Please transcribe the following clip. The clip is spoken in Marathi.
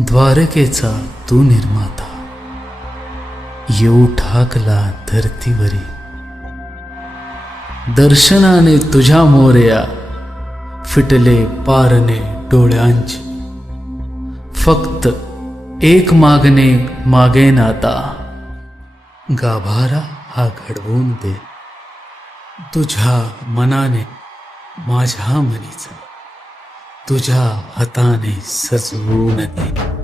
द्वारकेचा तू निर्माता, येऊ ठाकला धरतीवरी. दर्शनाने तुझ्या मोरया, फिटले पारणे डोळ्यांची. फक्त एक मागणे मागेन आता, गाभारा हा घडवून दे. तुझ्या मनाने माझ्या मनीचा, तुझ्या हाताने सजवून दे.